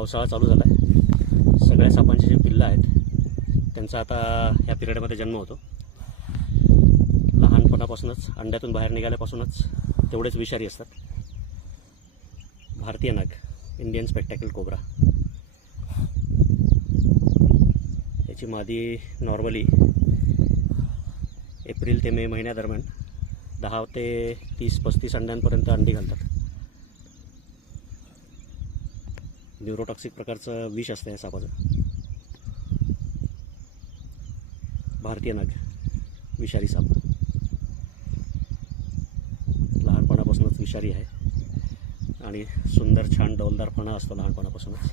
पावसाळा चालू झाला आहे. सगळ्या सापांची जी पिल्लं आहेत त्यांचा आता ह्या पिरियडमध्ये जन्म होतो. लहानपणापासूनच अंड्यातून बाहेर निघाल्यापासूनच तेवढेच विषारी असतात. भारतीय नाग, इंडियन स्पेक्टॅकल कोब्रा. याची मादी नॉर्मली एप्रिल ते मे महिन्यादरम्यान 10 ते 30-35 अंड्यांपर्यंत अंडी घालतात. न्यूरोटॉक्सिक प्रकारचं विष असतं या सापाचं. भारतीय नाग, विषारी साप, लहानपणापासूनच विषारी आहे आणि सुंदर छान डौलदार फणा असतो लहानपणापासूनच.